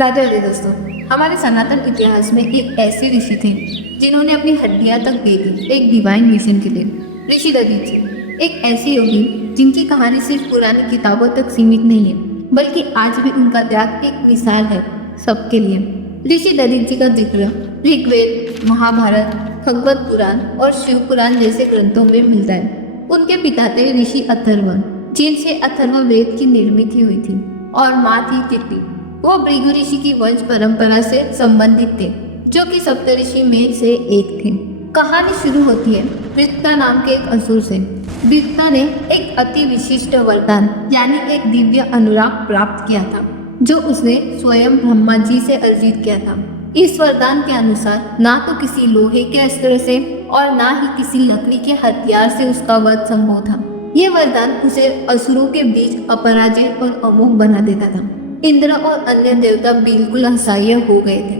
राजा जी दोस्तों, हमारे सनातन इतिहास में एक ऐसे ऋषि थे जिन्होंने अपनी हड्डियां तक दे दी एक डिवाइन मिशन के लिए। ऋषि दधीच जी एक ऐसे योगी जिनकी कहानी सिर्फ पुरानी किताबों तक सीमित नहीं है, बल्कि आज भी उनका त्याग एक मिसाल है सबके लिए। ऋषि दधीच जी का जिक्र ऋग्वेद, महाभारत, भगवत पुराण और शिव पुराण जैसे ग्रंथों में मिलता है। उनके पिता थे ऋषि अथर्व, जिनसे अथर्ववेद की निर्मित हुई थी, और माँ थी तिति। वो भृगु ऋषि की वंश परंपरा से संबंधित थे, जो कि सप्तऋषि में से एक थे। कहानी शुरू होती है वृत्ता नाम के एक असुर से। वृत्ता ने एक अति विशिष्ट वरदान यानी एक दिव्य अनुराग प्राप्त किया था, जो उसने स्वयं ब्रह्मा जी से अर्जित किया था। इस वरदान के अनुसार ना तो किसी लोहे के अस्त्र से और ना ही किसी लकड़ी के हथियार से उसका वध संभव था। ये वरदान उसे असुरों के बीच अपराजय और अमोघ बना देता था। इंद्र और अन्य देवता बिल्कुल असहाय हो गए थे।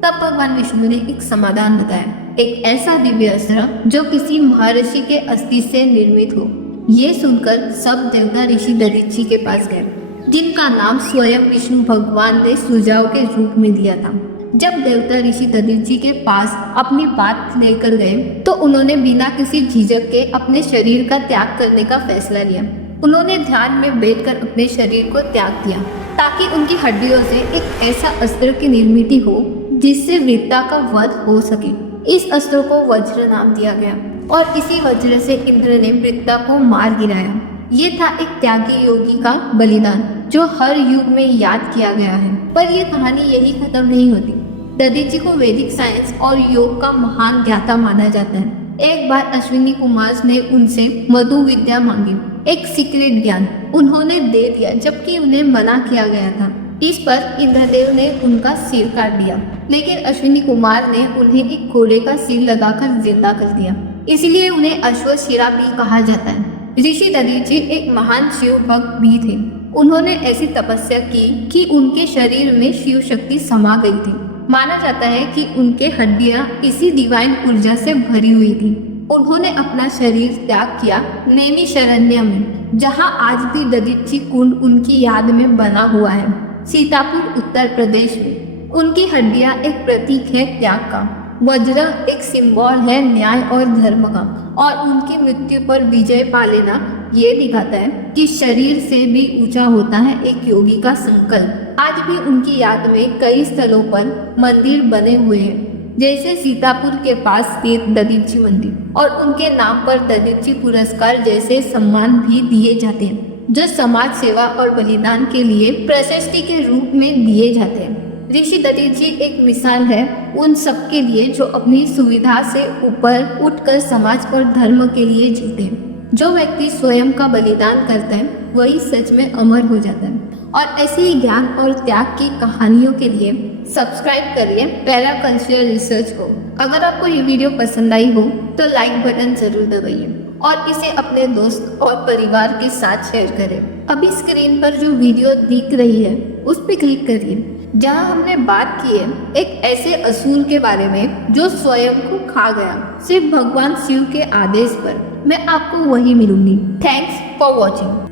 तब भगवान विष्णु ने एक समाधान बताया, एक ऐसा दिव्य अस्त्र जो किसी महर्षि के अस्थि से निर्मित हो। ये सुनकर सब देवता ऋषि दधीच जी के पास गए, जिनका नाम स्वयं विष्णु भगवान ने सुझाव के रूप में दिया था। जब देवता ऋषि दधीच जी के पास अपनी बात लेकर गए तो उन्होंने बिना किसी झिझक के अपने शरीर का त्याग करने का फैसला लिया। उन्होंने ध्यान में बैठकर अपने शरीर को त्याग दिया, ताकि उनकी हड्डियों से एक ऐसा अस्त्र की निर्मित हो जिससे वृत्ता का वध हो सके। इस अस्त्र को वज्र नाम दिया गया और इसी वज्र से इंद्र ने वृत्ता को मार गिराया। ये था एक त्यागी योगी का बलिदान, जो हर युग में याद किया गया है। पर यह कहानी यही खत्म नहीं होती। दधीच जी को वैदिक साइंस और योग का महान ज्ञाता माना जाता है। एक बार अश्विनी कुमार ने उनसे मधु विद्या मांगी, एक सीक्रेट ज्ञान। उन्होंने दे दिया, जबकि उन्हें मना किया गया था। इस पर इंद्रदेव ने उनका सिर काट दिया, लेकिन अश्विनी कुमार ने उन्हें एक घोड़े का सिर लगाकर जिंदा कर दिया। इसलिए उन्हें अश्वशिरा भी कहा जाता है। ऋषि दधीच जी एक महान शिव भक्त भी थे। उन्होंने ऐसी तपस्या की कि उनके शरीर में शिव शक्ति समा गई थी। माना जाता है कि उनके हड्डियां इसी डिवाइन ऊर्जा से भरी हुई थी। उन्होंने अपना शरीर त्याग किया नैमिषारण्य में, जहां आज भी दधीच जी कुंड उनकी याद में बना हुआ है, सीतापुर उत्तर प्रदेश में। उनकी हड्डियां एक प्रतीक है त्याग का, वज्र एक सिंबल है न्याय और धर्म का, और उनकी मृत्यु पर विजय पा लेना ये दिखाता है कि शरीर से भी ऊंचा होता है एक योगी का संकल्प। आज भी उनकी याद में कई स्थलों पर मंदिर बने हुए हैं, जैसे सीतापुर के पास स्थित दधीच जी मंदिर, और उनके नाम पर दधीच जी पुरस्कार जैसे सम्मान भी दिए जाते हैं, जो समाज सेवा और बलिदान के लिए प्रशस्ति के रूप में दिए जाते हैं। ऋषि दधीच जी एक मिसाल है उन सबके लिए जो अपनी सुविधा से ऊपर उठकर समाज और धर्म के लिए जीते हैं। जो व्यक्ति स्वयं का बलिदान करता है वही सच में अमर हो जाता है। और ऐसे ही ज्ञान और त्याग की कहानियों के लिए सब्सक्राइब करिए पैरा कल्चरल रिसर्च को। अगर आपको ये वीडियो पसंद आई हो तो लाइक बटन जरूर दबाइए और इसे अपने दोस्त और परिवार के साथ शेयर करें। अभी स्क्रीन पर जो वीडियो दिख रही है उस पर क्लिक करिए, जहां हमने बात की है एक ऐसे असुर के बारे में जो स्वयं को खा गया सिर्फ भगवान शिव के आदेश पर। मैं आपको वही मिलूंगी। Thanks for watching.